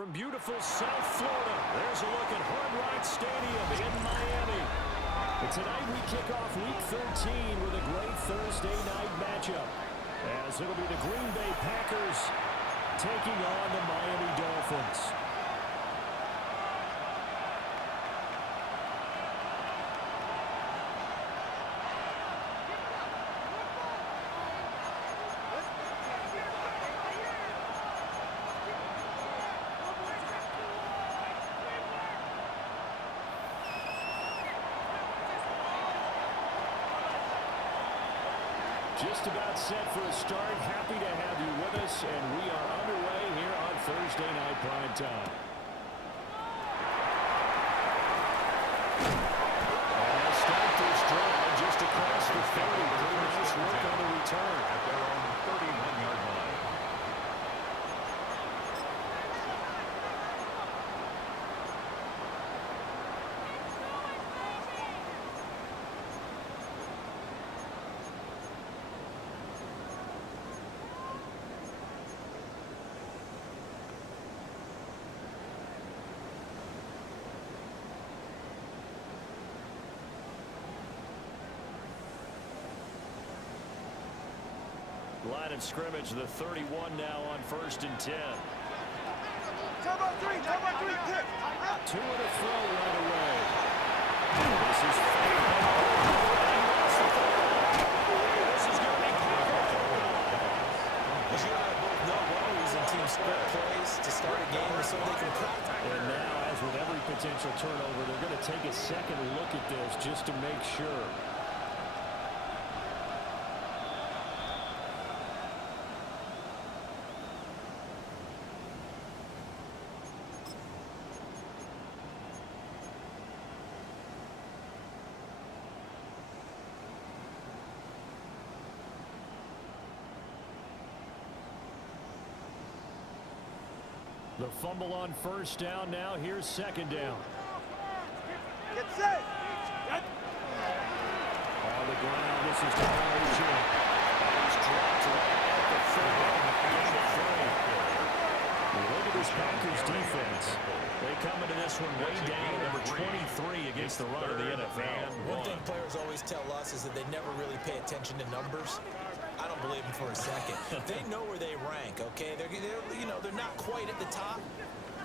from beautiful South Florida. There's a look at Hard Rock Stadium in Miami. And tonight we kick off Week 13 with a great Thursday night matchup, as it'll be the Green Bay Packers taking on the Miami Dolphins. Just about set for a start. Happy to have you with us, and we are underway here on Thursday Night Prime Time. And they'll start this drive just across the 30. Pretty nice work on the return. At their own 31-yard line. Line of scrimmage, the 31 now on 1st and 10. Come on, three, pick. Two and a throw right away. This is This is going to be As you and I both know, one reason teams split plays to start a game is so they can practice. And now, as with every potential turnover, they're going to take a second look at this just to make sure. The fumble on 1st down now. Here's 2nd down. Get set. On the ground, this is Demarcus. He's dropped right at the 30. Look at this Packers defense. They come into this one way down, number 23 against the run of the NFL. One thing players always tell us is that they never really pay attention to numbers. I don't believe them for a second. They know where they rank, okay? They're not quite at the top,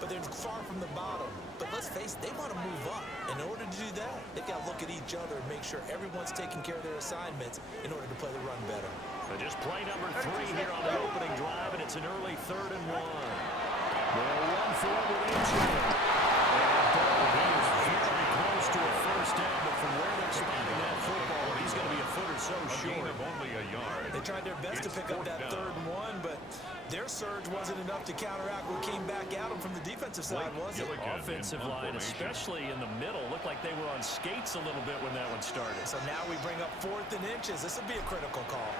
but they're far from the bottom. But let's face it, they want to move up. In order to do that, they've got to look at each other and make sure everyone's taking care of their assignments in order to play the run better. But just play number 3 here on the opening drive, and it's an early 3rd and 1. They'll run forward into it. He is very close to a 1st down, but from where they're spotting that football, he's going to be a foot or so short. Of only a yard. They tried their best to pick up that 3rd and 1, but their surge wasn't enough to counteract what came back at them from the defensive side, was it? Offensive line, especially in the middle, looked like they were on skates a little bit when that one started. So now we bring up 4th and inches. This will be a critical call.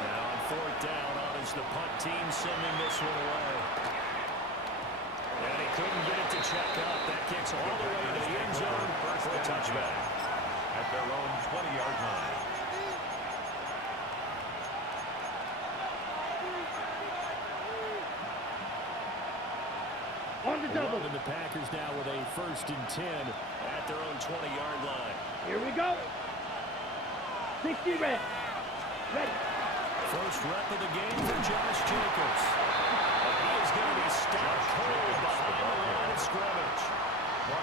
Now on 4th down, on is the punt team sending this one away. And he couldn't get it to check up. That kicks all the way to the end zone for a touchback. At their own 20-yard line. On the double. And the Packers now with a 1st and 10 at their own 20-yard line. Here we go. 60 red. Ready. First rep of the game for Josh Jacobs. He is going to be stopped cold behind the line of scrimmage.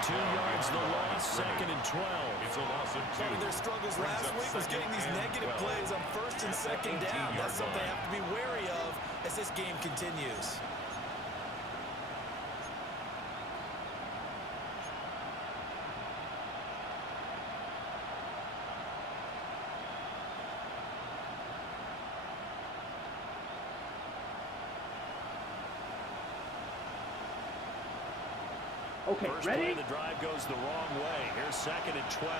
2 yards the loss, 2nd and 12. It's a loss of 2. Part of their struggles last week was getting these negative plays on 1st and 2nd down. That's something they have to be wary of as this game continues. Okay, First ready? play of the drive goes the wrong way. Here's 2nd and 12.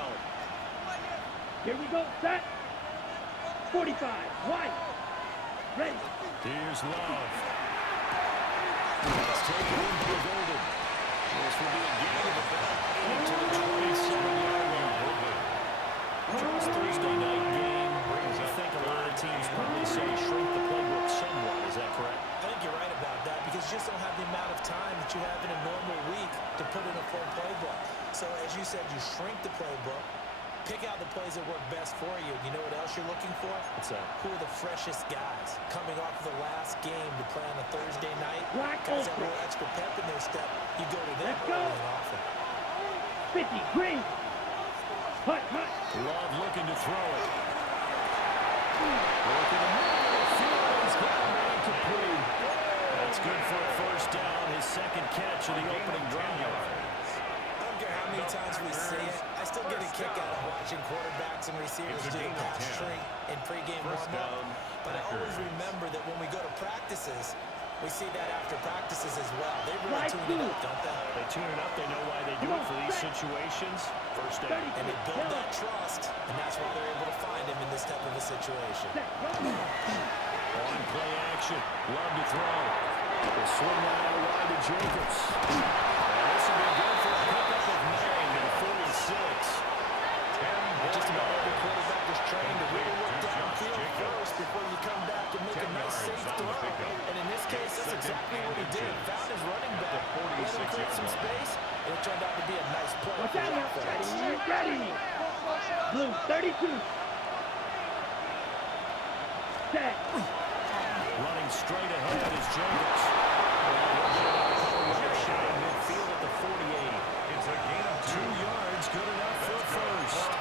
Here we go. Set. 45. Wide. Ready. Here's Love. It's taken into the building. This will be a gain of about 8 to the 27-yard line. Just Thursday night game. I think a lot of teams probably say shrink the playbook somewhat. Is that correct? I think you're right about that because you just don't have the amount of time that you have in a normal week to put in a full playbook. So as you said, you shrink the playbook, pick out the plays that work best for you. You know what else you're looking for? What's that? Who are the freshest guys coming off of the last game to play on a Thursday night? Black Guys have a open. little extra pep in their step. You go to them Let's go. early and often. 50, green. Hut. Love looking to throw it. Looking to move it. He's got a man complete. That's good for a first down. His second catch of the opening drive. I don't care how many times we see it. I still get a kick out of watching quarterbacks and receivers do the pass tree in pregame warm-up. But I always remember that when we go to practices, we see that after practices as well. They really tune it up, don't they? They tune it up. They know why they do it for these situations. First down. And they build that trust, and that's why they're able to find him in this type of a situation. On play action. Love to throw. They swing that out wide to Jacobs. And this will be good for a pickup of 9 and 46. Just about every quarterback is trained to really look downfield first before you come back and make a nice safe throw. And in this case, that's exactly what he did. Found his running back, let him create some space, and it turned out to be a nice play. Watch out now. Ready. Blue, 32. Set. Running straight ahead is Jacobs. Shot midfield at the 48. It's a gain of 2 yards, good enough for a first.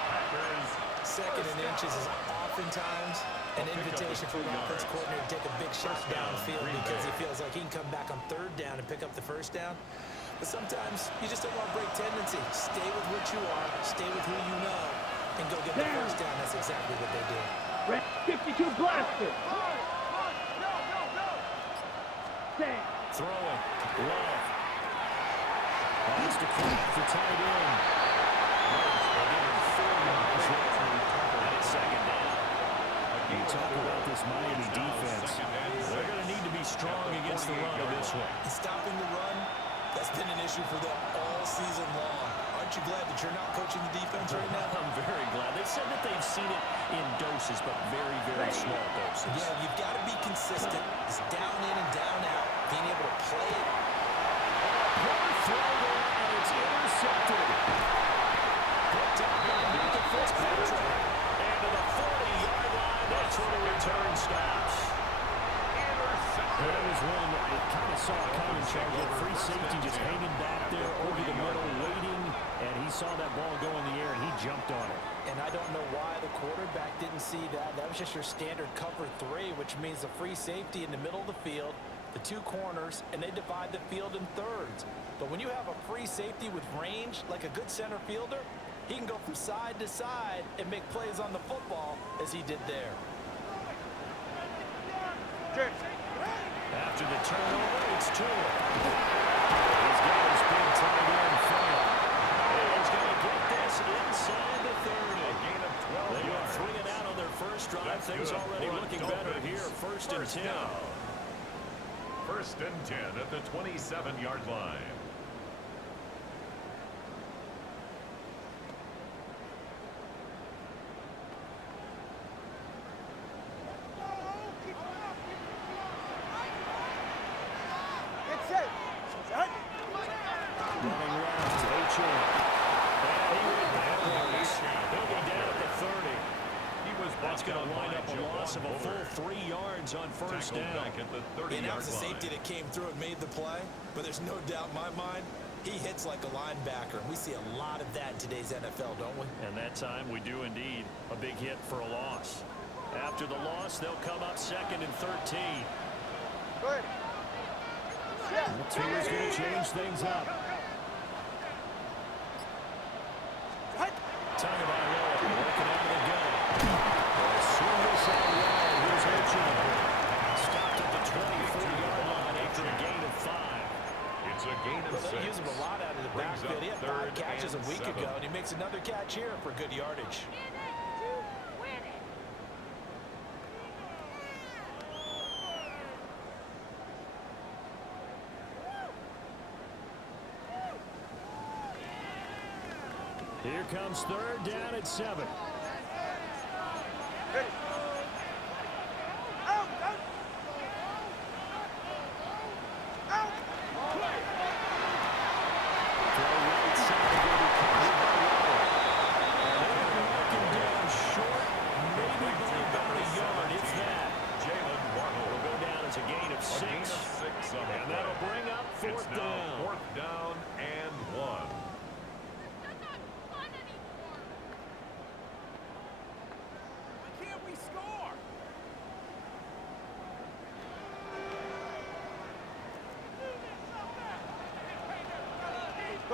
Second and inches is oftentimes an invitation for an offense coordinator to take a big shot downfield because he feels like he can come back on third down and pick up the first down. But sometimes you just don't want to break tendency. Stay with what you are, stay with who you know, and go get the first down. That's exactly what they do. Red 52 blaster. Set. Throwing. Love. Pass to Clark for tight end. And it's second down. You talk about this Miami defense. They're going to need to be strong against the run of this one. And stopping the run, that's been an issue for them all season long. Aren't you glad that you're not coaching the defense right now? I'm very glad. They said that they've seen it in doses, but very, very small doses. Yeah, you've got to be consistent. It's down in and down out. Being able to play it. Poor throw there, and it's intercepted. Picked up by Micah Fitzpatrick. And to the 40-yard line, that's where the return stops. There was one that it kind of saw coming, Charlie. Free safety just hanging back there over the middle, waiting, and he saw that ball go in the air, and he jumped on it. And I don't know why the quarterback didn't see that. That was just your standard cover 3, which means the free safety in the middle of the field, the 2 corners, and they divide the field in thirds. But when you have a free safety with range, like a good center fielder, he can go from side to side and make plays on the football as he did there. After the turnover, it's Tua. He's got his big tight end front. And he's going to get this inside the 30. A gain of 12 They went yards. 3 and out on their first drive. That's Things good already for looking Dolphins. better here. First and 10. down. First and 10 at the 27-yard line. Running left, H.A. And he went backwards. He'll be down at the 30. He was That's going to brought wind down up by a loss of a Javon full Bullard. 3 yards on first Tackled down. back at the And that 30-yard was the safety line. that came through and made the play. But there's no doubt in my mind, he hits like a linebacker. We see a lot of that in today's NFL, don't we? And that time we do indeed. A big hit for a loss. After the loss, they'll come up second and 13. Tua's going to change things up. Tagovailoa working out of the gun. Swing this out wide. Here's Ochoa. Stopped at the 24-yard line after a gain of 5. It's a gain of 6. They use him a lot out of the Brings backfield. up He had 5 third catches a and week 7. ago, and he makes another catch here for good yardage. Here comes third down at 7.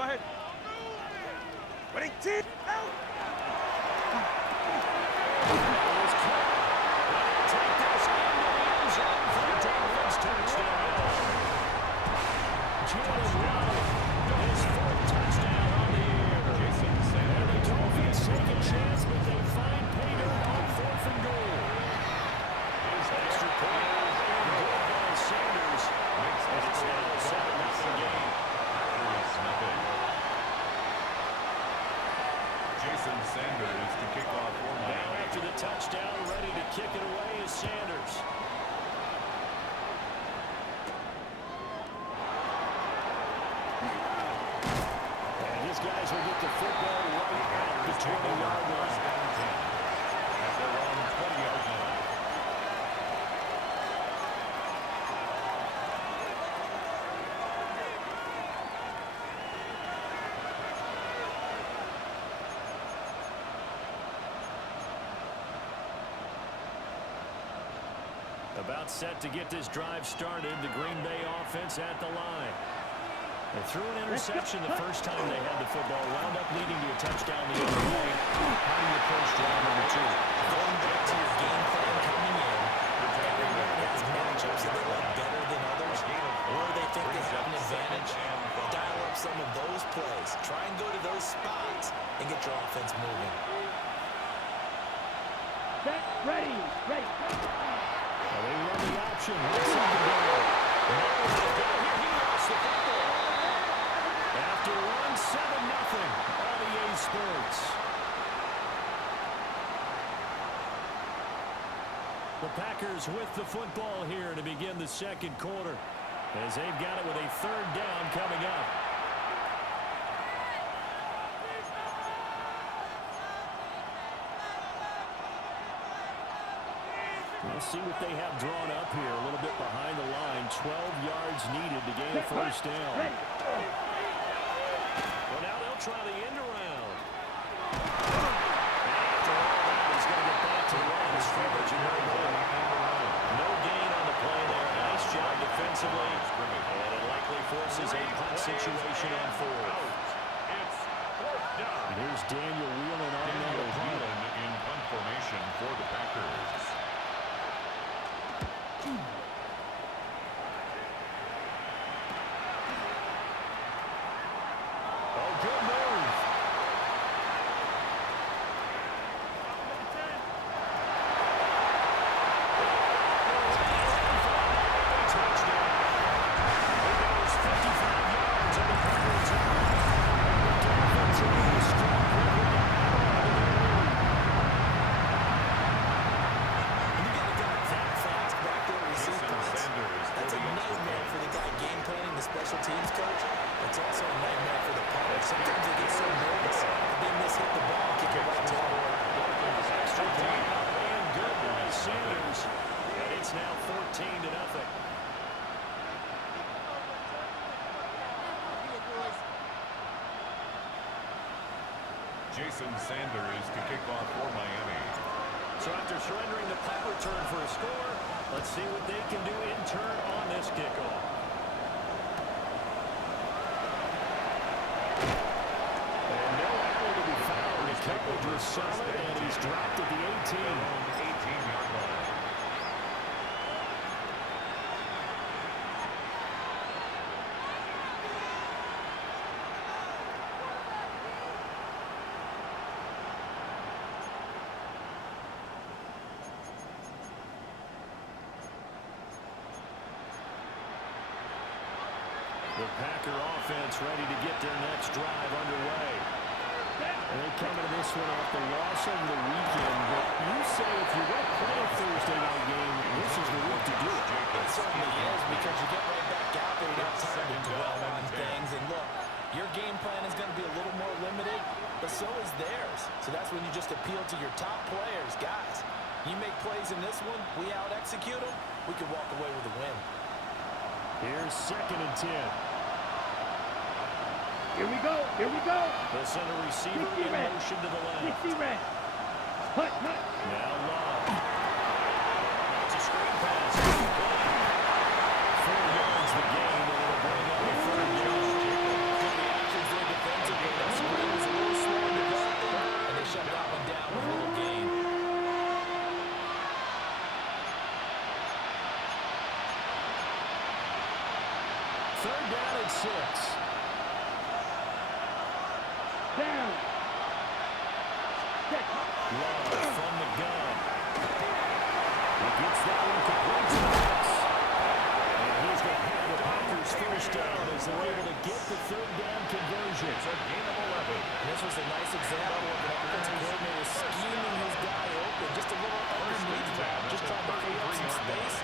ahead. Ready, team, out. Take this into the end zone for a Dolphins touchdown. Jalen Waddle, his fourth touchdown on the year. And the Dolphins take a chance, but they find pay dirt on 4th and goal. Extra point and good by Sanders. And it's now a 7-0 game. Jason Sanders to kick off for Now Miami. after the touchdown, ready to kick it away is Sanders. And his guys will get the football right at the 20-yard line. At their own 20-yard line. About set to get this drive started, the Green Bay offense at the line. They threw an interception the first time they had the football, wound up leading to a touchdown the other way. How do you approach drive number 2? Going back to your game plan coming in, everyone has matchups that they like better than others, or they think they have an advantage. Dial up some of those plays. Try and go to those spots and get your offense moving. Set, ready, ready. Well, they run the option. Looks like the ball. He lost the football. After one, 7-0 on EA Sports. The Packers with the football here to begin the second quarter, as they've got it with a 3rd down coming up. We'll see what they have drawn up here. A little bit behind the line. 12 yards needed to gain a first down. Well, now they'll try the end around. And after all that, he's going to get back to the line of scrimmage. No gain on the play there. Nice job defensively. And it likely forces a punt situation on 4th. And here's Daniel Whelan on that. Whelan in punt formation for the Packers. Oh, good move. Touchdown. He goes 55 yards on the Packers. The Dolphins are in a strong run to add on to their lead. And you got a guy that fast back there to receive Jason punts. Sanders That's a nightmare for the guy game planning, the special teams coach. It's also a nightmare for the punter. Sometimes they get so nervous that they miss-hit the ball and kick it right to him. Extra point and good by Sanders. And it's now 14-0. Jason Sanders to kick off for Miami. So after surrendering the punt return for a score, let's see what they can do in turn on this kickoff. And no error to be found. His coverage was solid, and he's dropped at the 18. 18-yard line. The Packer offense ready to get their next drive underway. And they come into this one off the loss over the weekend. But you say if you're going to play a Thursday night game, this is the week to do it. It certainly is, because you get right back out there. You don't have time to dwell on things. And look, your game plan is going to be a little more limited, but so is theirs. So that's when you just appeal to your top players. Guys, you make plays in this one, we out-execute them, we can walk away with a win. Here's 2nd and 10. Here we go, here we go. The center receiver in motion to the left. 60 red. Hut, hut. Now Love. It's a screen pass. 4 yards the gain, and it'll bring up a 3rd down. The options they third down and 6. Down. Set. Love from the gun. He gets that one complete to Max. And he's going to have the Packers first down as they're able to get the third down conversion. It's a gain of 11. This was a nice example of an offensive coordinator scheming his guy open. Just a little underneath him. Just trying to free up some space.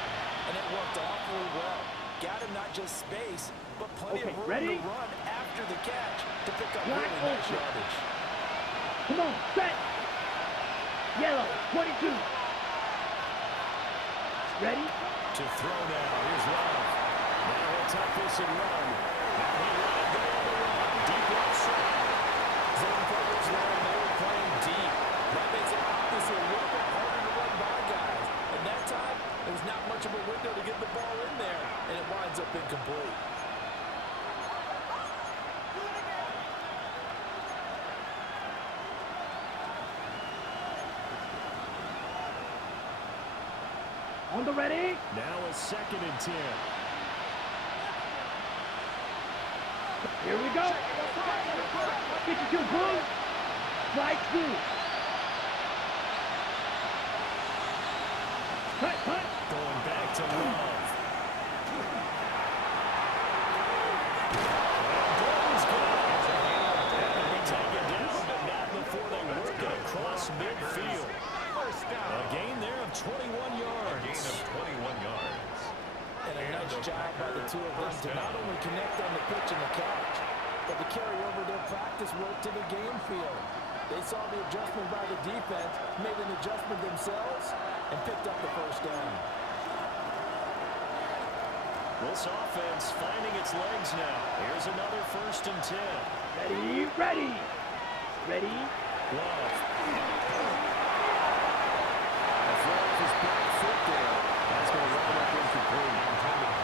And it worked awfully well. Got him not just space, but plenty of room to run after the catch to pick up really nice yardage. Come on, set. Yellow, 22. Ready? To throw now. Here's Love. Now he'll tuck this and run. Now he will go on the run. Deep left side. Zone coverage there, and they were playing deep. That makes it obviously a little bit harder to run by guys. And that time, there was not much of a window to get the ball in there, and it winds up incomplete. On the ready. Now a 2nd and 10. Here we go. 52 blue. Strike 2. Cut. Going back to Love. Gordon's gone. And we take it down, but not before they work it across midfield. First down. A gain there of 21 yards. A gain of 21 yards. And a nice job by the two of them to not only connect on the pitch and the catch, but to carry over their practice work to the game field. They saw the adjustment by the defense, made an adjustment themselves, and picked up the first down. This offense finding its legs now. Here's another 1st and 10. Ready. Love. A throw off his back foot there. That's going to run up incomplete.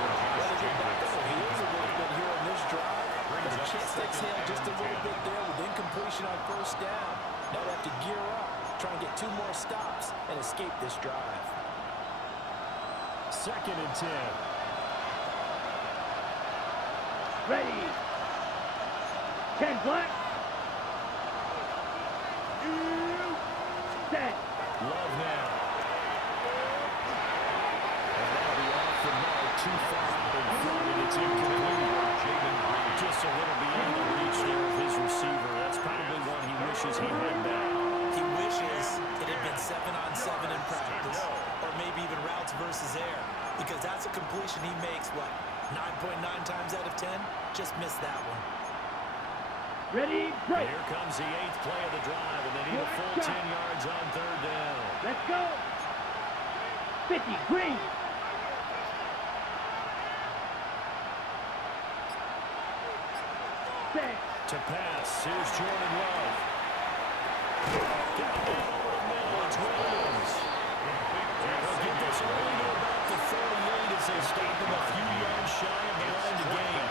Well, they get back on the heels a little bit here on this drive. But a chance to exhale just a little bit there with incompletion on first down. Now they have to gear up, try and get 2 more stops, and escape this drive. 2nd and 10. Ready. 10 black. Set. Love now. And that'll be off the mark. Too far out in front, and it's incomplete. Just a little beyond the reach there of his receiver. That's probably one he wishes he had back. He wishes it had been 7-on-7 in practice, or maybe even routes versus air, because that's a completion he makes, 9.9 times out of 10? Just missed that one. Ready, break. Here comes the 8th play of the drive, and they need a full 10 yards on 3rd down. Let's go. 50, green. Set. To pass, here's Jordan Love. Got down over the middle, it's Williams. And he'll get this early to about the 38 as they stop him a few yards shy of the line to gain.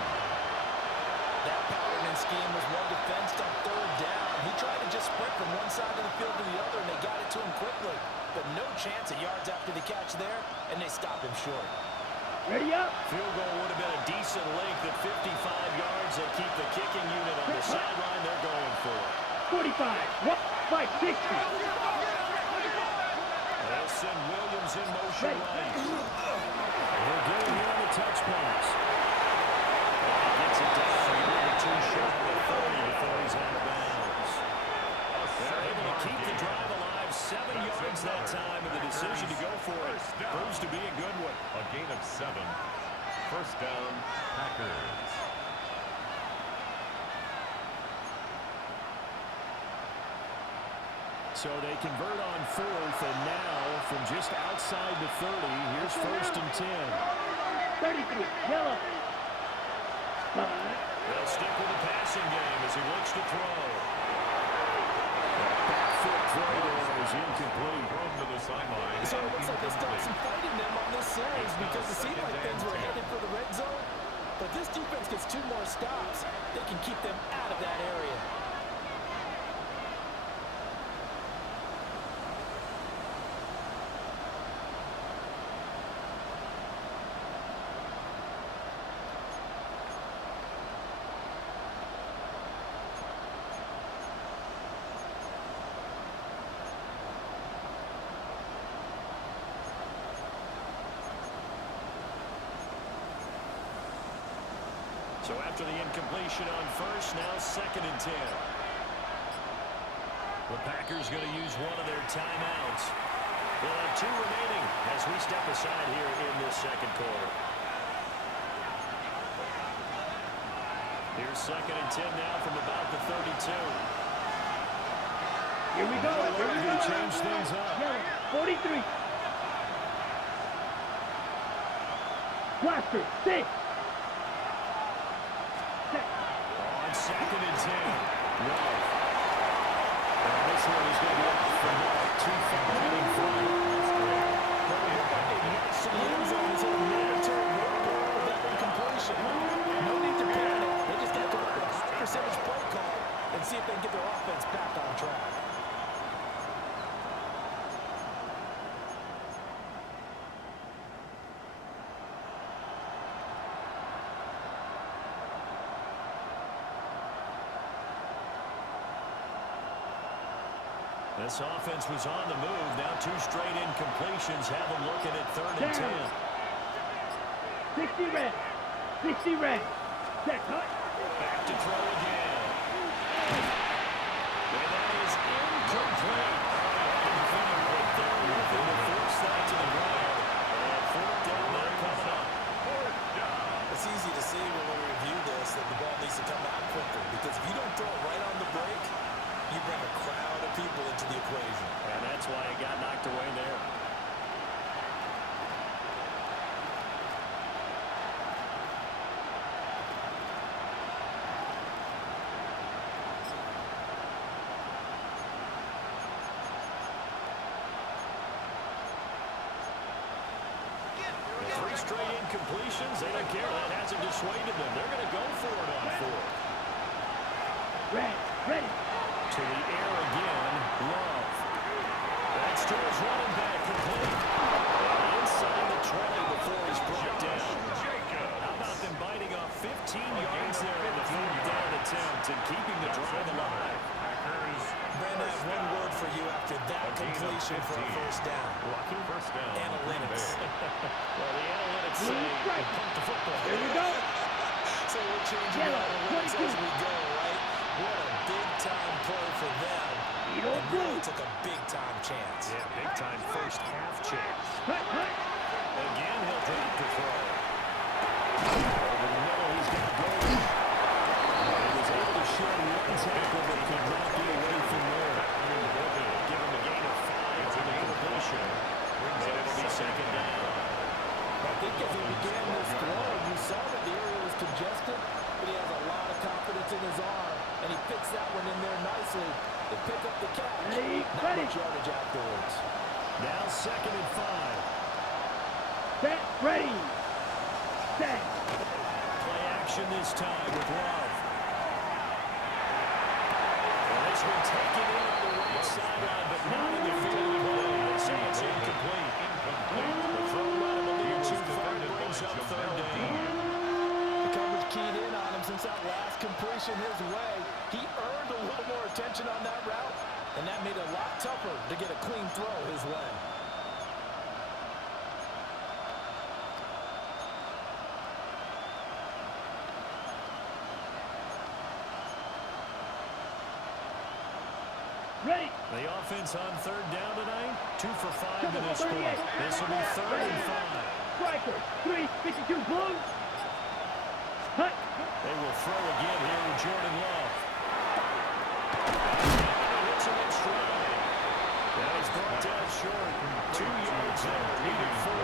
That pattern and scheme was well defensed on 3rd down. He tried to just sprint from one side of the field to the other, and they got it to him quickly. But no chance at yards after the catch there, and they stop him short. Ready up. Field goal would have been a decent length at 55 yards. They'll keep the kicking unit on the sideline. They're going for it. 45. What? 560. They'll send Williams in motion right. We're getting here on the touch pass. He gets it down. A little too short of the 30 before he's out of bounds. They're able to keep the drive alive. 7 yards that time, and the decision to go for it proves to be a good one. A gain of 7. First down, Packers. So they convert on 4th, and now from just outside the 30, here's 1st and 10. 33. Yellow. They'll stick with the passing game as he looks to throw. Back foot throw there is incomplete. Thrown to the sideline. So it looks like they started some fighting them on this series because it seemed like things were headed for the red zone. But this defense gets 2 more stops. They can keep them out of that area. So after the incompletion on first, now 2nd and 10. The Packers going to use one of their timeouts. We'll have 2 remaining as we step aside here in this second quarter. Here's 2nd and 10 now from about the 32. Here we go. Here we Going go. to change things up. 43. Blaster. 6. On 2nd and 10. Love. And this one is going to be out for about 2 far in front. March to the end zone is a military roadblock with that incompletion. No need to panic. They just got to run a high percentage play call and see if they can get their offense back on track. This offense was on the move. Now 2 straight incompletions have them looking at 3rd and 10. 60 red. 60 red. Set. Cut. Back to throw again. And that is incomplete. Right there with it to force that to the ground. And 4th down there coming up. It's easy to see when we review this that the ball needs to come out quicker because if you don't throw it right on the break, you bring a crowd of people into the equation. And that's why it got knocked away there. Three straight incompletions. They don't care. That hasn't dissuaded them. They're going to go for it on 4th. Red. Ready. To the air again. Love. That's to his running back. Complete. Inside the 20 before he's brought down. How about them biting off 15 yards there in the 4th down attempt and keeping the drive alive? Brandon, I have one word for you after that completion for a first down. Analytics. Well, the analytics say pump the football. Here we go. So we're changing Yellow, analytics 22. as we go, right? What a big-time play for them. Edo And blue. really took a big-time chance. Yeah, big-time first half chance. Cut. Cut. Again, he'll drop the throw. Over the middle, he's got goal. He was able to show one tackle, but could not get away from there. Give him a gain of 5 to the completion. And it'll be 2nd down. I think as he began this throw, you saw that the area was congested, but he has a lot of confidence in his arm, and he fits that one in there nicely to pick up the catch. Ready. Not Ready. much yardage afterwards. Now 2nd and 5. Set. Ready. Set. Play action this time with Love. And this one taken in on the right sideline, but not in the field of play. They say it's incomplete. The throw right on the lead too far brings up 3rd down. The coverage keyed in on him since that last completion his way. He earned a little more attention on that route, and that made it a lot tougher to get a clean throw his way. Ready. The offense on 3rd down tonight, 2 for 5 to this point. This will be 3rd and 5. Striker. 352 blue. Cut. They will throw again here with Jordan Love. And he hits him in stride. That is brought down short. 2 yards there, needed 4.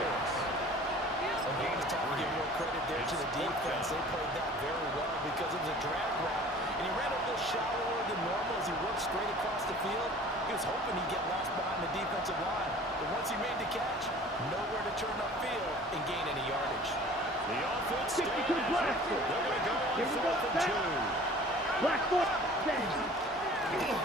Again, it's time to give more credit there to the defense. They played that very well because it was a drag route, and he ran a little shallower than normal as he worked straight across the field. He was hoping he'd get lost behind the defensive line, but once he made the catch, nowhere to turn upfield and gain any yardage. The offense 62 blaster. They're going to go on Here we go. 4th and 2. Black foot. Set. He's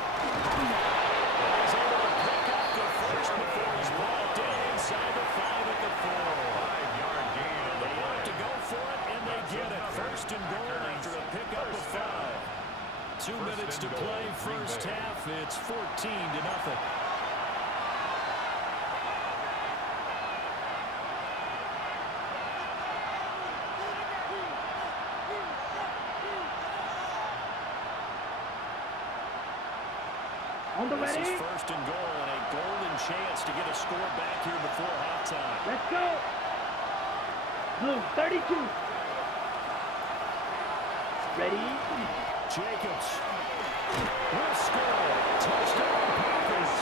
able to pick up the first before he's brought down inside the 5 at the 4. 5-yard gain on the They play. have to go for it, and they get it. 1st and goal after a pickup of 5. 2 minutes to play, first half. It's 14-0. On the This ready. is first and goal, and a golden chance to get a score back here before halftime. Let's go. Blue, 32. Ready. Jacobs will score. Touchdown, Packers.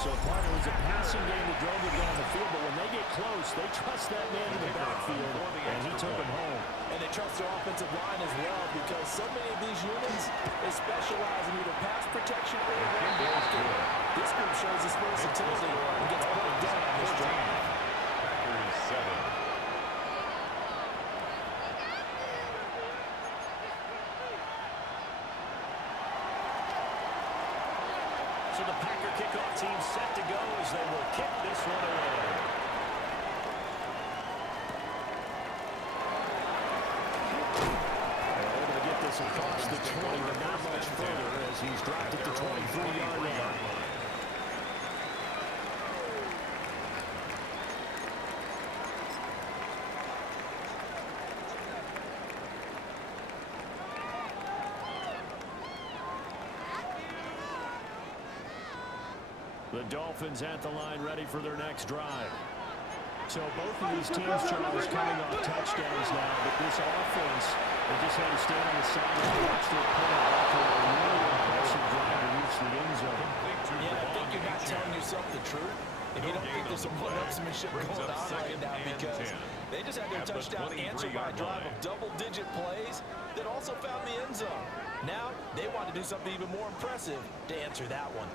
So part it was a passing game that drove it down the field, but when they get close, they trust that man in the backfield, and he took him home. And they trust their offensive line as well, because so many of these units, they specialize in either pass protection or run blocking. This group shows its versatility and gets work done on this drive. Packers 7. So the Packer kickoff team set to go as they will kick this one away. They're able to get this across the 20, but not much further as he's dropped at the 23-yard line. The Dolphins at the line ready for their next drive. So both of these teams, Charles, coming off touchdowns now, but this offense, they just had to stand on the side and watch their opponent after a really impressive drive to reach the end zone. Yeah, I think you're not telling yourself the truth if you don't think there's some one-upsmanship going on right now, because they just had their touchdown answered by a drive of double-digit plays that also found the end zone. Now they want to do something even more impressive to answer that one.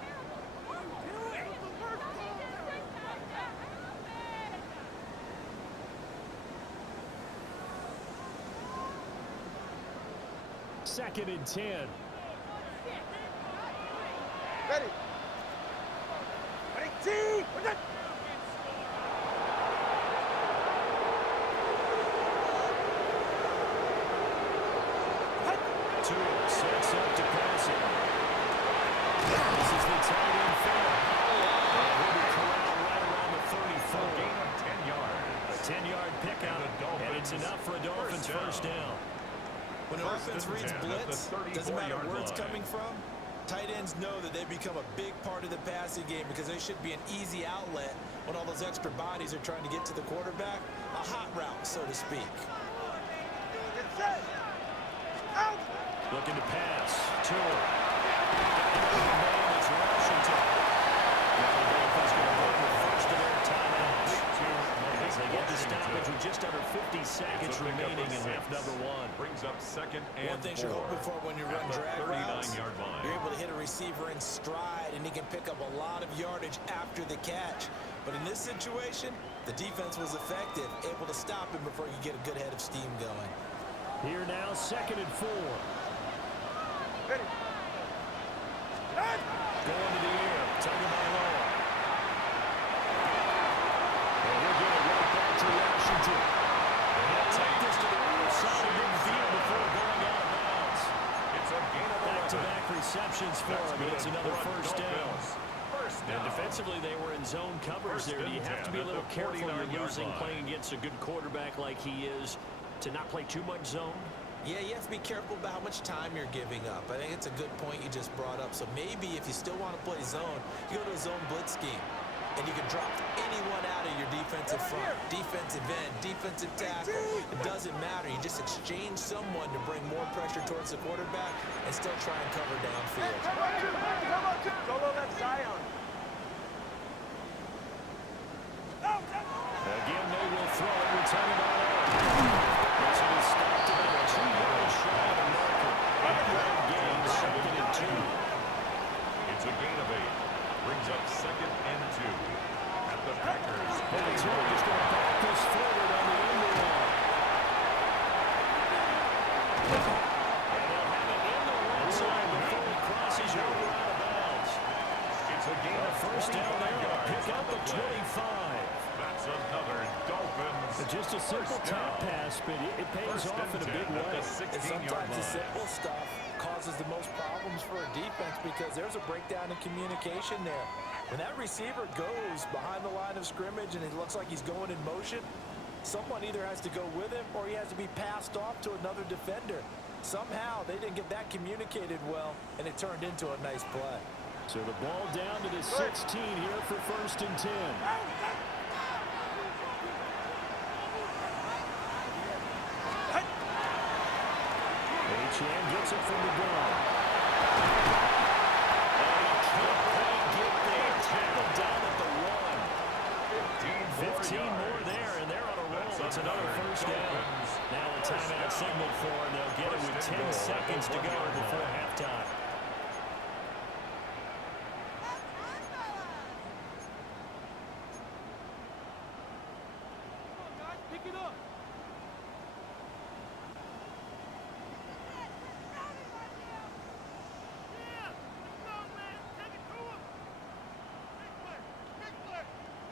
Second and 10. Ready. Ready, T. What's that? Tua sets up to pass it. This is the tight end fair. And he'll be corralled right around the 34. Gain of 10 yards. A 10-yard pickup, and it's enough for a Dolphins first down. When an offense reads blitz, doesn't matter where it's coming from, tight ends know that they become a big part of the passing game, because they should be an easy outlet when all those extra bodies are trying to get to the quarterback. A hot route, so to speak. Looking to pass. Tua. The man is Washington. Now the Dolphins going to run the first of their timeouts as they get the stoppage with just under 50 seconds remaining in half number one. Brings up second and One thing you're hoping for when you run drag routes, 39-yard line. you're able to hit a receiver in stride, and he can pick up a lot of yardage after the catch. But in this situation, the defense was effective, able to stop him before you get a good head of steam going. Here now, second and 4. Ready. Going to the air. Tagovailoa. And we'll get it right back to Washington. And he'll take this to the other side of midfield before going out of bounds. It's a gain of 11. Back-to-back receptions for him, and it's another first down. First And down. defensively, they were in zone coverage there. You have to be a little careful. You're losing, playing against a good quarterback like he is, to not play too much zone. Yeah, you have to be careful about how much time you're giving up. I think it's a good point you just brought up. So maybe if you still want to play zone, you go to a zone blitz scheme, and you can drop anyone out of your defensive front, defensive end, defensive tackle. It doesn't matter. You just exchange someone to bring more pressure towards the quarterback and still try and cover downfield. Solo left Zion. Again, they will throw it with Tagovailoa. As it is stopped about 2 yards shy of the marker. 8-yard gain, second and 2. It's a gain of 8. Brings up second and 2. At the Packers. And it's really just going to back this forward on the end line. And they'll have it in the red zone before he crosses over out of bounds. It's a gain of First down there, yards. pick up at 25. That's another Dolphins. Just a simple tap pass, but it pays off in a big way. And sometimes the simple stuff causes the most problems for a defense, because there's a breakdown in communication there. When that receiver goes behind the line of scrimmage and it looks like he's going in motion, Someone either has to go with him or he has to be passed off to another defender. Somehow they didn't get that communicated well, and it turned into a nice play. So the ball down to the 16 here for 1st and 10. Chan gets it from the gun. And he can't quite get there. Tackled down at the 1. 15 more there, and they're on a roll. It's another 1st down. Now a timeout signaled for, and they'll get it with 10 seconds to go before halftime.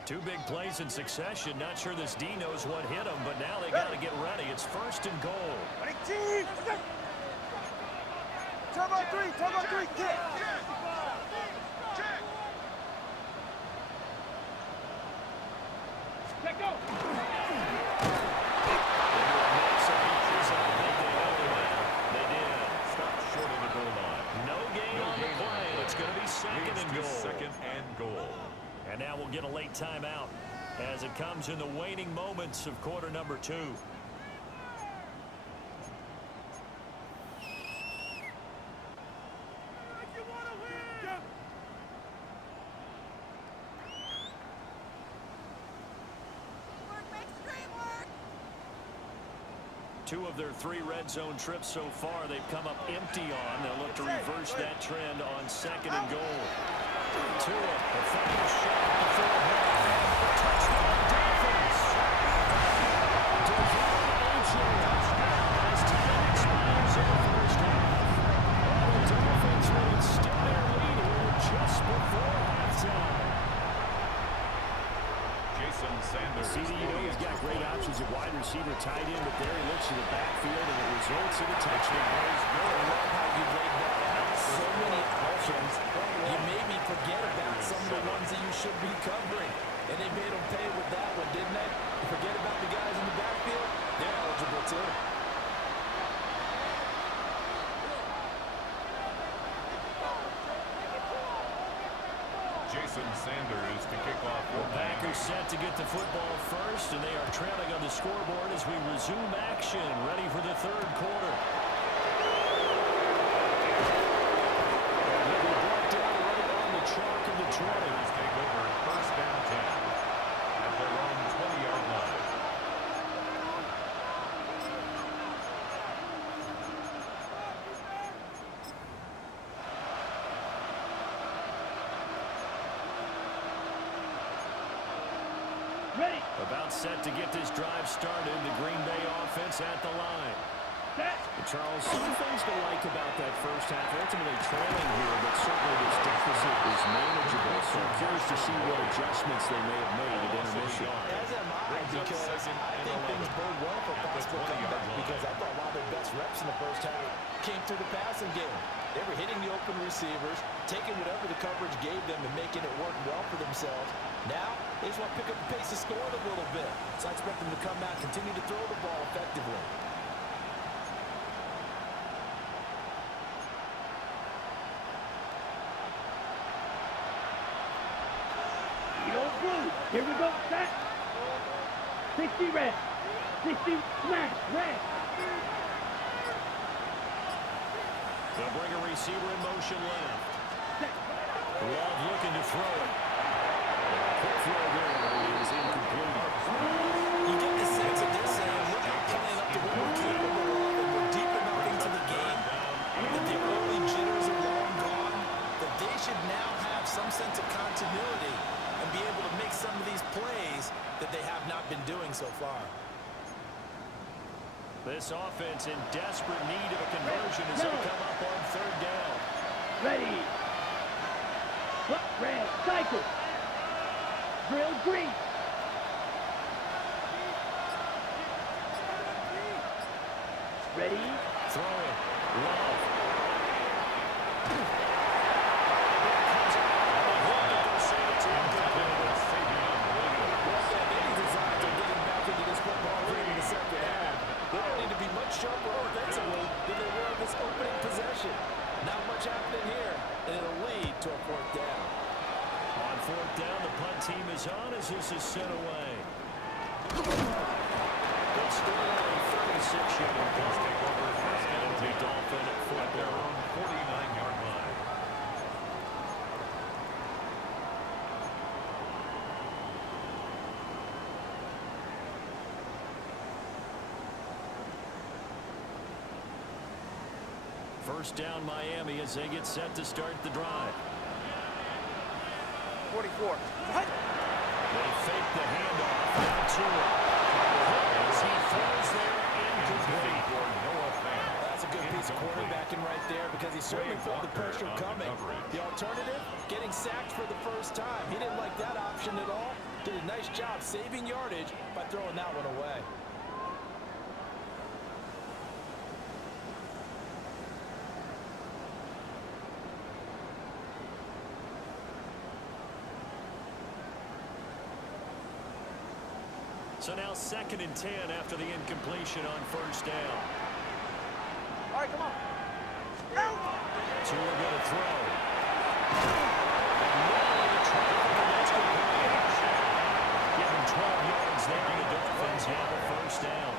Two big plays in succession. Not sure this D knows what hit him, but now they got to get ready. It's 1st and goal. Turbo 3, kick. Check go. They did. Stop short of the goal line. No gain on the play. It's going to be 2nd and goal. 2nd and goal. And now we'll get a late timeout as it comes in the waning moments of quarter number 2. Two of their 3 red zone trips so far they've come up empty on. They'll look to reverse that trend on 2nd and goal. Tua, the final shot before half. Touchdown, Dolphins. As time expires in the 1st half. The Dolphins will extend their lead here just before halftime. Jason Sanders. CDU's got great options at wide receiver, tight end, but there he looks to the backfield, and it results in a touchdown. I love how you laid that out. So many options. You made me forget about some of the ones that you should be covering. And they made them pay with that one, didn't they? You forget about the guys in the backfield. They're eligible too. Jason Sanders to kick off. The Packers set to get the football first, and they are trailing on the scoreboard as we resume action, ready for the 3rd quarter. They'll be brought down right on the chalk of the 20. Take over 1st down 10 at their own 20-yard line. Ready. About set to get this drive started, the Green Bay offense at the line. Set. Charles, some things to like about that 1st half. Ultimately trailing here, but certainly this deficit is manageable. So I'm curious to see what adjustments they may have made at intermission. As am I, because I think things bode well for possible comeback, because I thought a lot of their best reps in the 1st half came through the passing game. They were hitting the open receivers, taking whatever the coverage gave them and making it work well for themselves. Now, they just want to pick up the pace of scoring a little bit. So I expect them to come out, continue to throw the ball effectively. Here we go, set. 60 red. 60 smash, red. They'll bring a receiver in motion left. Love looking to throw it. Quick throw there is incomplete. You get the sense that they're saying, we're not playing up to what we're capable of, and we're deep enough into the game that the early jitters are long gone, that they should now have some sense of continuity and be able to make some of these plays that they have not been doing so far. This offense in desperate need of a conversion as they come up on 3rd down. Ready. Look, red, cycle. Drill green. Ready. Throw it. Love. this is sent away. Good start on a 36-yard ball. Take over first and It'll be Dolphin at their football. own 49-yard line. First down Miami as they get set to start the drive. 44. They fake the handoff. Now to it. As he throws there incomplete. That's a good piece of quarterbacking right there because he certainly felt the pressure coming. The alternative, getting sacked for the first time. He didn't like that option at all. Did a nice job saving yardage by throwing that one away. So now 2nd and 10 after the incompletion on first down. All right, come on. Tua going to throw. And now the try. That's complete. Give him 12 yards there, and the Dolphins have a first down.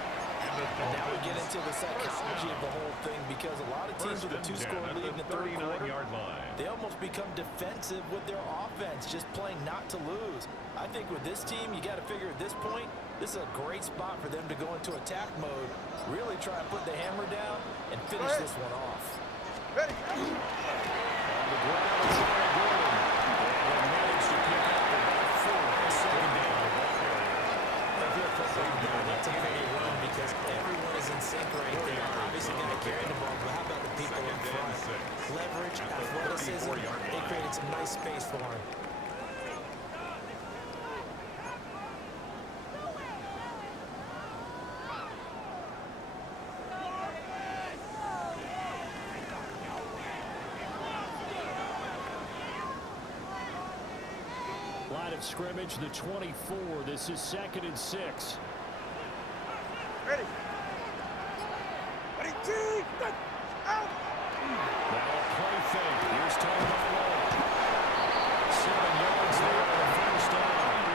And now we get into the psychology of the whole thing because a lot of teams with a 2-score lead in the third quarter, they almost become defensive with their offense, just playing not to lose. I think with this team, you got to figure at this point, this is a great spot for them to go into attack mode, really try and put the hammer down and finish this one off. Ready. On the ground, it's very good. And they managed to pick up about 4. Second down. That's a great run because everyone is in sync right there. Obviously going to carry the ball, but how about the people in front? Leverage, athleticism, they created some nice space for him. Line of scrimmage, the 24. This is 2nd and 6. Ready. Ready, team. Out. Now a play fake. Here's Tom Barlow. 7 yards there on the first down.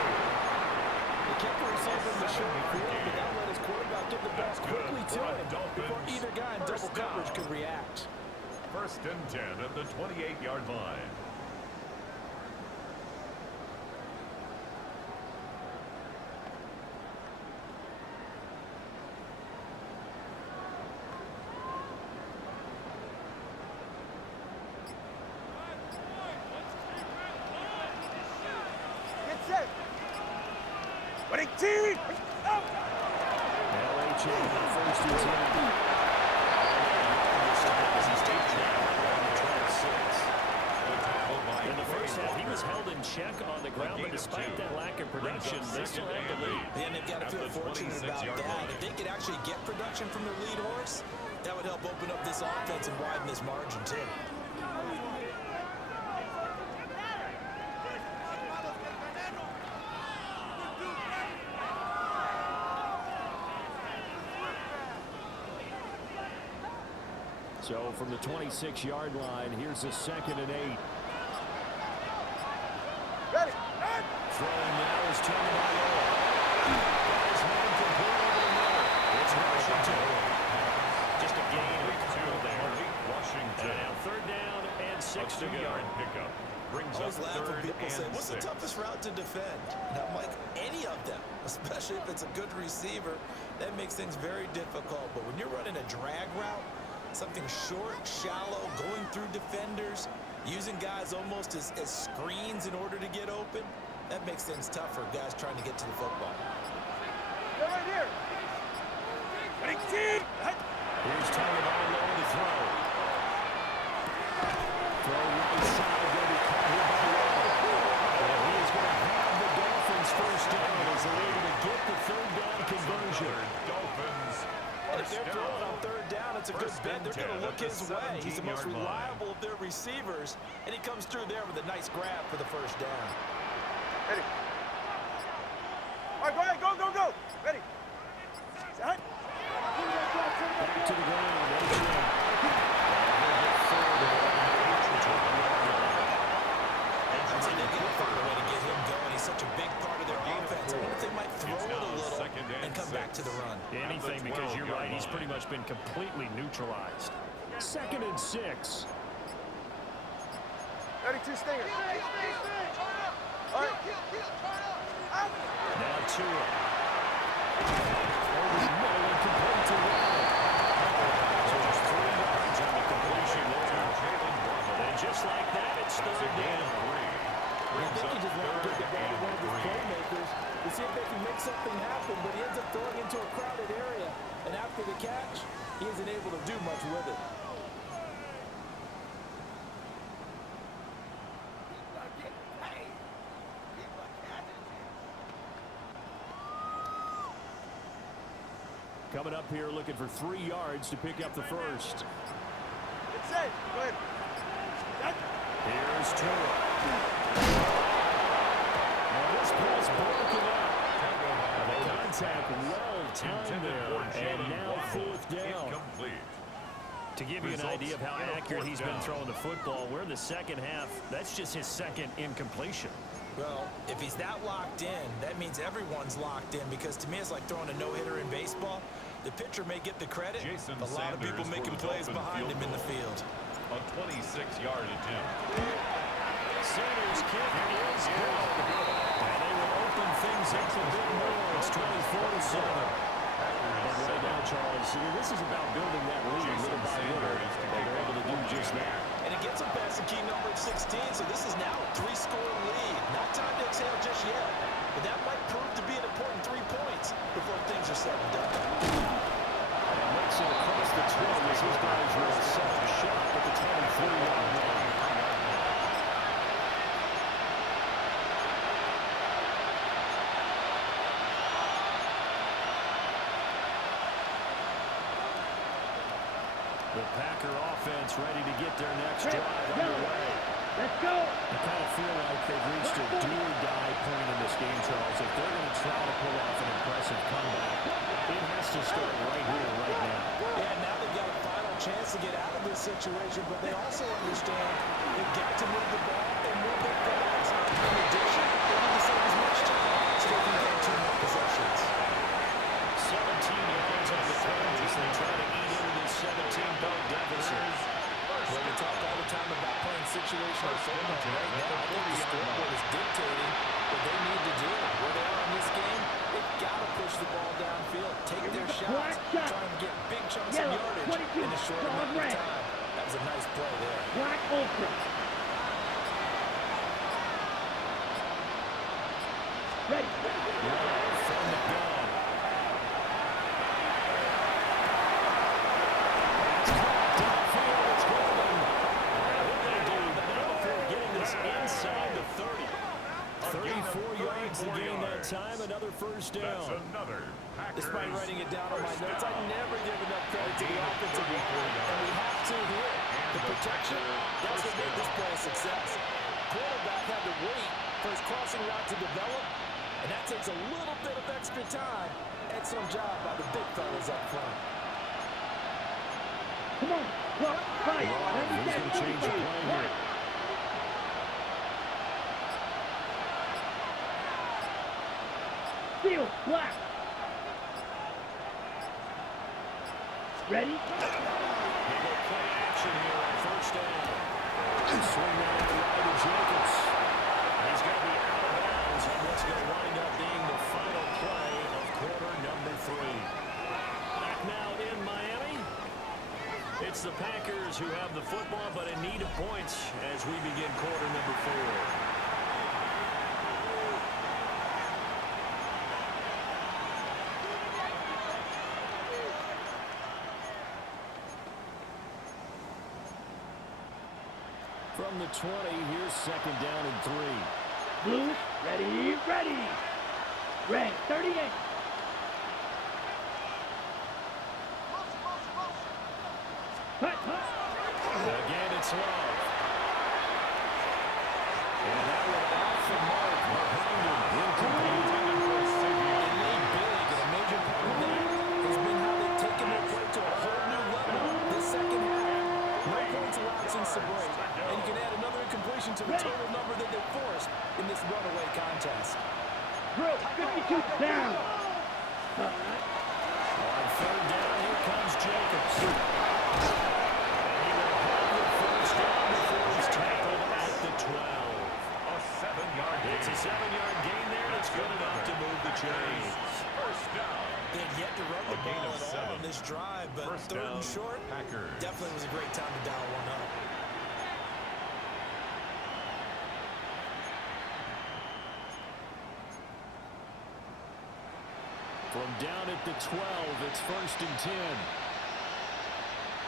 They kept the receiver in the short field, but now let his quarterback get the ball quickly to him before either guy in double coverage could react. 1st and 10 at the 28-yard line. Get set. Ready, team. Out. LHA on 1st and 10. In the first half, he was held in check on the ground, but despite that lack of production, they still have the lead. And they've got to feel fortunate about that. If they could actually get production from their lead horse, that would help open up this offense and widen this margin, too. So from the 26-yard line, here's a 2nd and 8. Ready. Throwing now is Tom Barlow. His man completely in there. It's Washington. Just a gain of 2 there. Washington. And now 3rd down and 6 to go. 2-yard pickup. Brings I up always laugh when 3rd people say, and what's the 6. toughest route to defend? And I'm like, any of them, especially if it's a good receiver, that makes things very difficult. But when you're running a drag route, something short, shallow, going through defenders, using guys almost as screens in order to get open, that makes things tough for guys trying to get to the football. They're right here. Ready, team. Here's Tom Barlow to throw. Throw right side, going to be caught here by Lowe. And he is going to have the Dolphins first down as they're able to get the 3rd down conversion. Dolphins. And if they're throwing on 3rd down, it's a good bet. They're going to look his way. He's the most 17-yard line. reliable of their receivers, and he comes through there with a nice grab for the first down. Ready. All right, go ahead. Go, go, go. Ready. Set. Back to the ground. They get a way to get him going. He's such a big part of their offense. been completely neutralized. 2nd and 6. 32 Stinger. All right. Now Tua. Over the middle and complete to Waddle. So just 3 yards on the completion there. And just like that, it's 3rd down. I think he just wanted to get the ball to one of his playmakers to see if they can make something happen, but he ends up throwing into a crowded area. And after the catch, he isn't able to do much with it. Coming up here looking for 3 yards to pick up the first. It's safe. Go ahead. Here's Tua. Now this pass broken up. The contact well timed there, and now 4th down. Incomplete. To give you an idea of how accurate he's been throwing the football, we're in the second half. That's just his 2nd incompletion. Well, if he's that locked in, that means everyone's locked in, because to me it's like throwing a no-hitter in baseball. The pitcher may get the credit, Jason but a lot of people Sanders making for the plays Dolphin behind him in the field. A 26-yard attempt. Sanders' kick is good. And they will open things up a bit more. It's 24-7. But right now, Charles, this is about building that lead little by little. They're able to do just that. And it gets them past the key number of 16, so this is now a 3-score lead. Not time to exhale just yet, but that might prove to be an important 3 points before things are said and done. And makes it across the 12 as his guys will set up shot at the 23-yard line. The Packer offense ready to get their next drive underway. Let's go. I kind of feel like they've reached a do-or-die point in this game, Charles. If they're going to try to pull off an impressive comeback, it has to start right here, right now. Yeah, now they've got a final chance to get out of this situation, but they also understand they've got to move the ball and move their fans. In addition, they need to save as much time so they can get 2 more possessions. 17 yards on the play as they try to eat into this 17-point deficit. Well, we talk all the time about playing situational football. Right now, I think the scoreboard is dictating what they need to do. Where they are in this game, they've got to push the ball downfield, take their shots, try and get big chunks of yardage in a short amount of time. That was a nice play there. Black Ultra. Ready. From the gun. Inside the 30. 34 yards to gain that time. Another first down. That's another Packers. Despite writing it down on my notes, I never give enough credit to the offensive line, and we have to here. The protection, that's what made this play a success. Quarterback had to wait for his crossing route to develop, and that takes a little bit of extra time. Excellent job by the big fellas up front. Come on. Look, fight. He's going to change the play here. Field, black. Ready? They go play action here on first down. Swing that to the right of Jacobs. He's going to be out of bounds on what's going to wind up being the final play of quarter number 3. Back now in Miami. It's the Packers who have the football, but in need of points as we begin quarter number 4. From the 20, here's 2nd down and 3. Blue, ready, ready. Red, 38. Hut, hut. Again, it's Love. And that one off the mark behind him. Incomplete. They made big, and a major part of that has been how they've taken their play to a whole new level this second half. No points allowed since the break, and you can add another incompletion to the total number that they forced in this runaway contest. Drill, 52 down. On 3rd down here comes Jacobs. And he will have the first down before he's tackled at the 12. A 7-yard gain. It's a 7-yard gain there, and it's good enough to move the chains. First down. They had yet to run the gain ball of at all 7. on this drive, but First third down, and short, Packers. definitely was a great time to dial one up. From down at the 12, it's 1st and 10.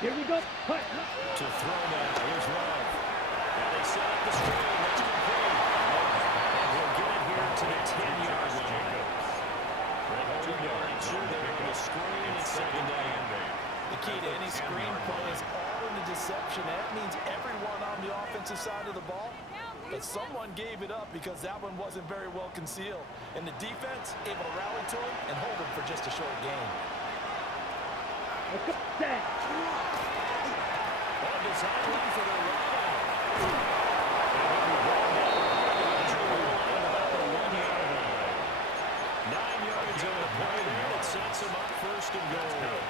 Here we go. Cut. To throw now, here's Love. And they set up the screen. That's complete. And he'll get it here to the 10-yard line. They're holding yardage through there on the screen. It's 2nd down. The key to any screen play is all in the deception. That means everyone on the offensive side of the ball, but someone gave it up because that one wasn't very well concealed. And the defense able to rally to him and hold him for just a short gain. Let's go. Set. On design run for the run. And he'll be brought down at the line about the 1-yard line. 9 yards on the play there. It sets him up 1st and goal.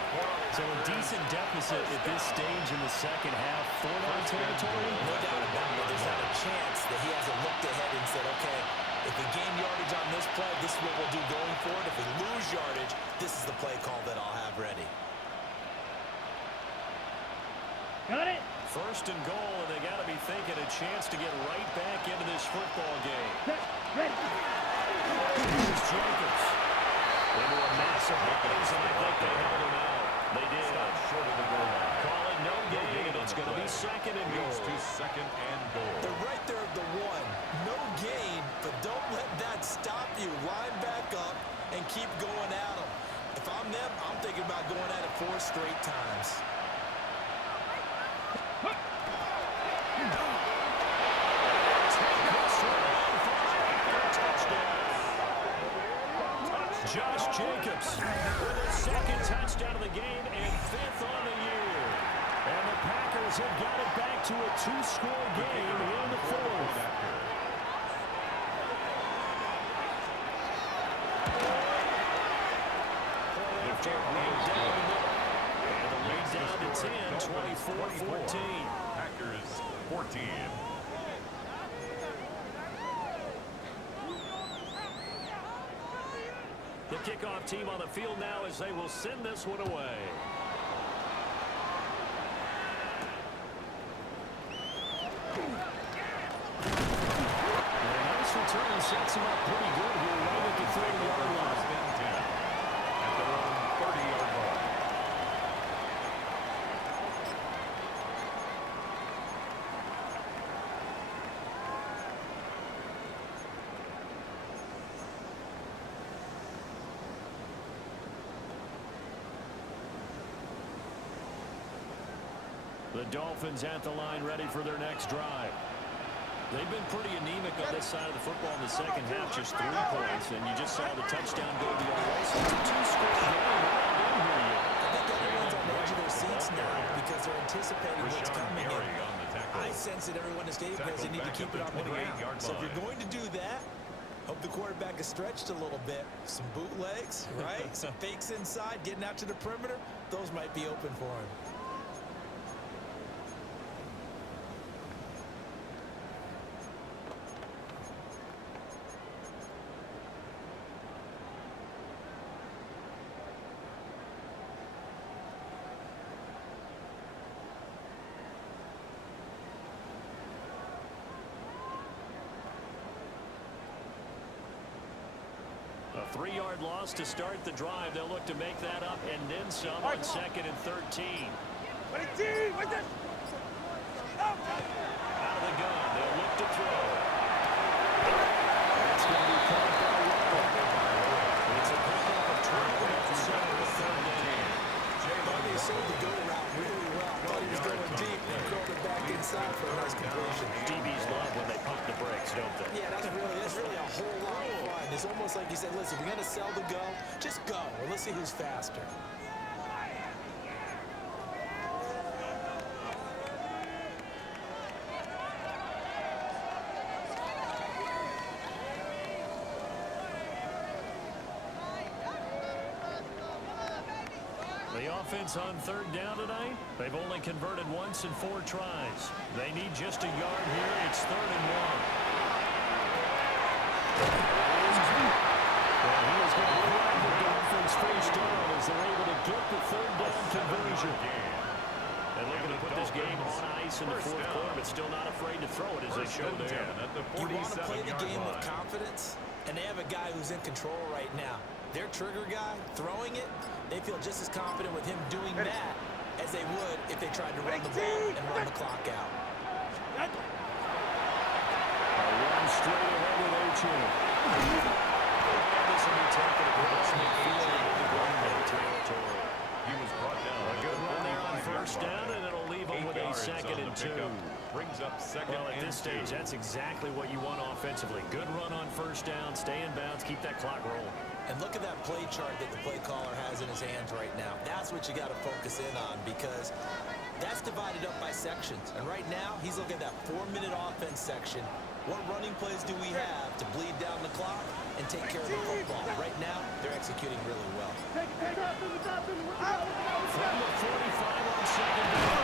So a decent deficit at this stage in the second half. 4-down territory. No doubt about it. There's not a chance that he hasn't looked ahead and said, okay, if we gain yardage on this play, this is what we'll do going forward. If we lose yardage, this is the play call that I'll have ready. Got it. 1st and goal, and they got to be thinking a chance to get right back into this football game. Set. Ready. Here's Jacobs. Into a massive blaze, and I think they held him out. They did. Stop short of the goal line. Call it no gain, and it's going to be 2nd and goal. Moves to 2nd and goal. They're right there at the 1. No gain, but don't let that stop you. Line back up and keep going at them. If I'm them, I'm thinking about going at it 4 straight times. Josh Jacobs with his 2nd touchdown of the game and 5th on the year. And the Packers have got it back to a 2-score game in the 4th. And the lead down to 10, 24-14. Packers 14. The kickoff team on the field now as they will send this one away. And a nice return sets him up pretty good here right at the 30-yard line. At their own 30-yard line. The Dolphins at the line ready for their next drive. They've been pretty anemic on this side of the football in the second half, just 3 points, and you just saw the touchdown go the other way. So it's a 2-score game. We're not in here yet. I think everyone's on the edge of their seats now because they're anticipating what's coming. I sense that everyone in the stadium knows they need to keep it on the ground. So if you're going to do that, hope the quarterback is stretched a little bit. Some bootlegs, right? Some fakes inside, getting out to the perimeter. Those might be open for him. A 3-yard loss to start the drive. They'll look to make that up and then some on 2nd and 13. Out of the gun. They'll look to throw. That's going to be caught by Waddle. It's a pickup of 12 and 7 with 3rd down. Thought he sold the go route really well. Thought he was going deep and curled it back inside for a nice completion. DBs love when they pump the brakes, don't they? Yeah, that's really a whole lot of fun. It's almost like you said, listen, we're going to sell the go. Just go. Well, let's see who's faster. offense on third down tonight? They've only converted once in 4 tries. They need just a yard here. It's 3rd and 1. Well, he is going to grab the Dolphins first down as they're able to get the 3rd down conversion. And looking to put this game on ice in the 4th quarter, but still not afraid to throw it as they show there. You want to play the game with confidence, and they have a guy who's in control right now. Their trigger guy, throwing it, they feel just as confident with him doing that as they would if they tried to run the ball and run the clock out. A run straight ahead with Ochoa. This will be taken across midfield into Green Bay territory. He was brought down. A good run on first down, and it'll leave him with a 2nd and 2. Brings up 2nd Well, at and this stage, 2. that's exactly what you want offensively. Good run on first down, stay in bounds, keep that clock rolling. And look at that play chart that the play caller has in his hands right now. That's what you got to focus in on because that's divided up by sections. And right now, he's looking at that 4-minute offense section. What running plays do we have to bleed down the clock and take care of the football? Right now, they're executing really well. From the 45 on 2nd down,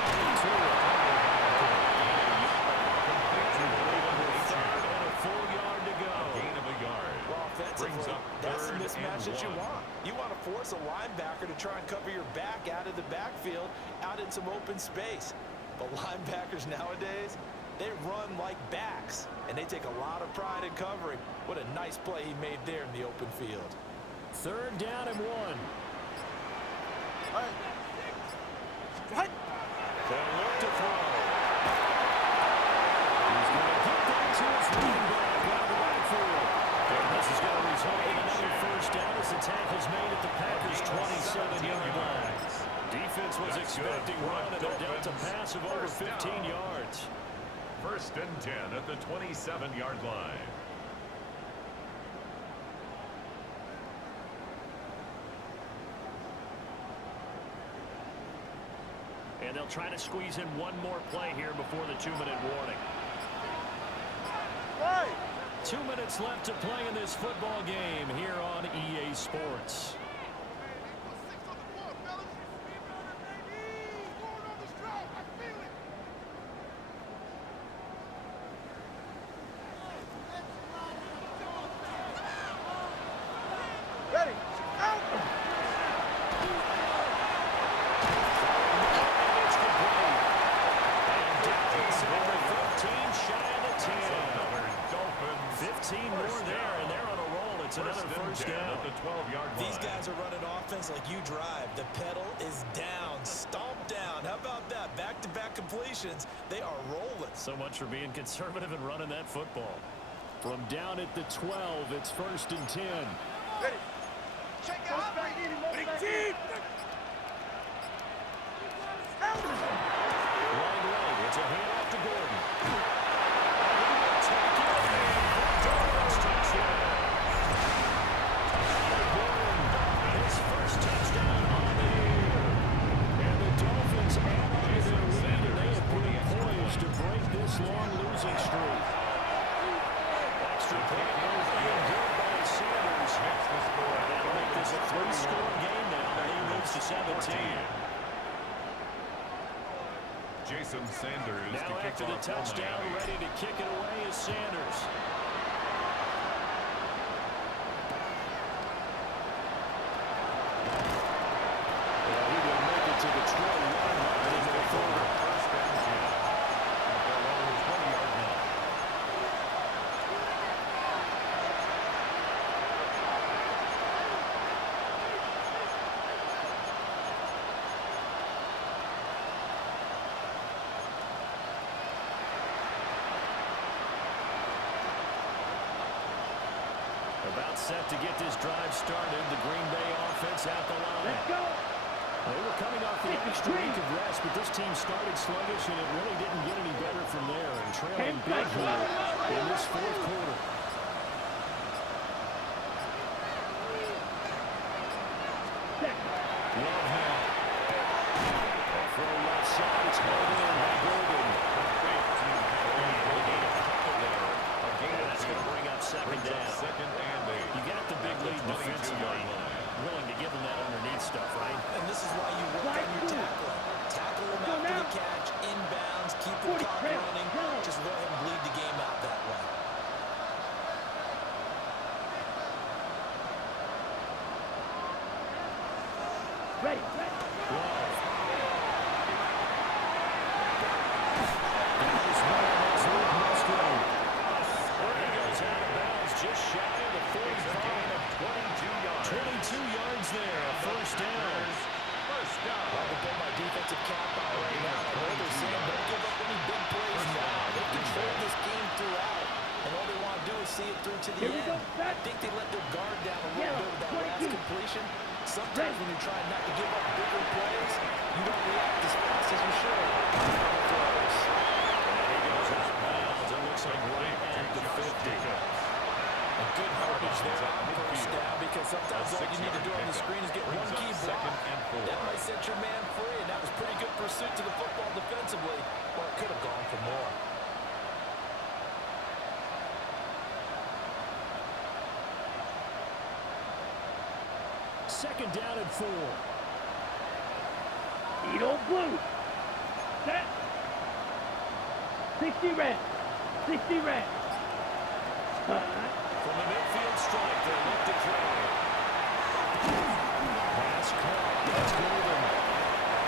and a full yard to go. Gain of a yard. Well, offensively, that's the 3rd mismatch and that you 1. want. You want to force a linebacker to try and cover your back out of the backfield, out in some open space. But linebackers nowadays, they run like backs, and they take a lot of pride in covering. What a nice play he made there in the open field. 3rd down and 1. All right. They'll look to throw. He's going to get that to his running back out of the backfield. And this is going to result in another first down as the tackle's made at the Packers' 27-yard line. Defense was expecting run, and they're dealt a pass of over 15 yards. 1st and 10 at the 27-yard line. And they'll try to squeeze in one more play here before the 2-minute warning. Right. 2 minutes left to play in this football game here on EA Sports. Ready. Out. It's complete. And Dallas at the 13, shy of the 10. 15 more there, and they're on a roll. It's another first down. At the 12-yard line. These guys are running offense like you drive. The pedal is down, stomp down. How about that? Back-to-back completions. They are rolling. So much for being conservative and running that football. From down at the 12, it's 1st and 10. Ready. Check out. Back in. Back in. Out. Wide right. It's a handoff to Gordon. His first touchdown on the year. And the Dolphins add on to their lead, and they have been poised to break this long losing streak. Extra point move being good by Sanders. That'll make this a 3-score game now. The lead moves to 17. Jason Sanders Now to kick after the off touchdown, Miami. ready to kick it away is Sanders. Well, he will make it to the 21 line in the quarter. 1st and 10 at their own 20-yard line. About set to get this drive started. The Green Bay offense at the line. Let's go. They were coming off the extra week of rest, but this team started sluggish, and it really didn't get any better from there. And trailing big here in this 4th quarter. Love now. A throw left side. It's held in by Gordon. And that's going to bring up 2nd down. 2nd and 8. You got the big lead defensively. Willing to give them that underneath stuff, right? And this is why you work on think they let their guard down a little bit with that last completion. Sometimes when you're trying not to give up bigger plays, you don't react as fast as you should. And he goes out of bounds. It looks like right at the 50. A good yardage there on first down, because sometimes all you need to do on the screen is get one key block. That might set your man free, and that was pretty good pursuit to the football defensively, or it could have gone for more. Second down and 4. Edo blue. Set. 60 red. 60 red. From the midfield strike, they look to throw. Pass caught. That's moving.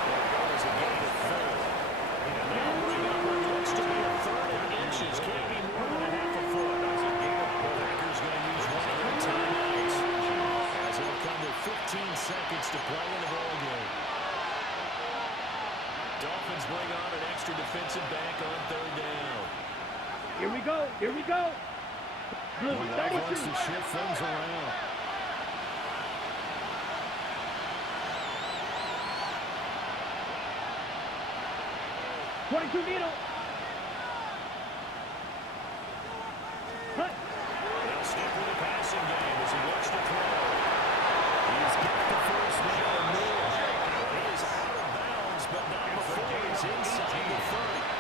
There goes a gain of 4. And they'll bring up what looks to be a 3rd and inches. Can't be more than a half a foot. The Packers going to use one of their timeouts, as it'll come to 15 seconds to play in the ball game. Dolphins bring on an extra defensive back on 3rd down. Here we go. Here we go. Blue, That 32. wants to shift things around. Needle. Hut. They'll stick with the passing game as he looks to throw. He's got the first down and more. He is out of bounds, but not before he's inside the 30.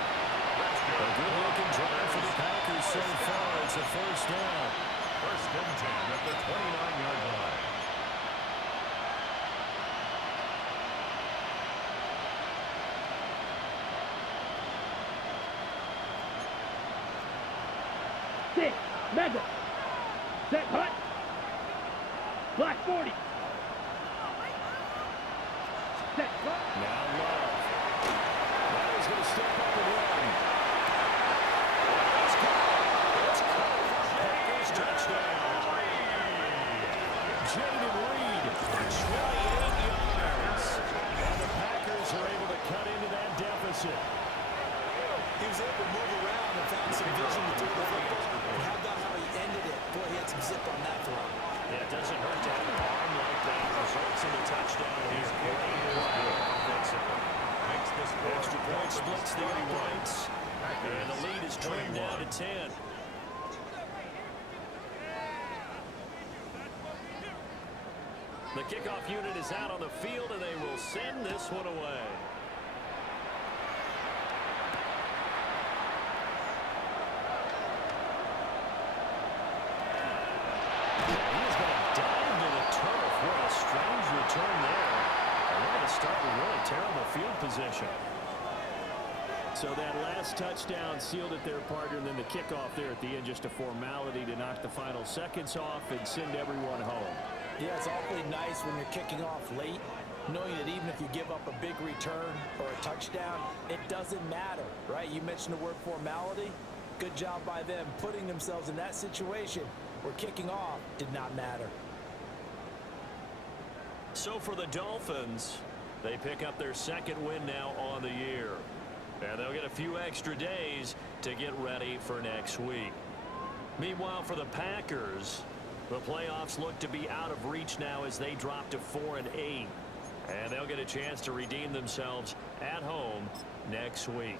A good-looking drive for the Packers so far. It's a first down. First and 10 at the 29-yard line. Six. Mega. Set. Hut. Black 40. Set. Hut. Now Love. Now he's going to step up and run. It's caught. Packers touchdown. Jaden Reed, 28 yards. And the Packers are able to cut into that deficit. He was able to move around and found some vision to throw the football. And how about how he ended it? Boy, he had some zip on that throw. Yeah, it doesn't hurt to have an arm like that. Results in a touchdown. He's great offensively. Makes this Extra point splits the uprights. And the lead is trimmed down to 10. The kickoff unit is out on the field, and they will send this one away. He's going to dive to the turf. What a strange return there. And they're going to start with really terrible field position. So that last touchdown sealed it their partner, and then the kickoff there at the end, just a formality to knock the final seconds off and send everyone home. Yeah, it's awfully nice when you're kicking off late, knowing that even if you give up a big return or a touchdown, it doesn't matter, right? You mentioned the word formality. Good job by them putting themselves in that situation where kicking off did not matter. So for the Dolphins, they pick up their second win now on the year. And they'll get a few extra days to get ready for next week. Meanwhile, for the Packers, the playoffs look to be out of reach now as they drop to 4-8. And they'll get a chance to redeem themselves at home next week.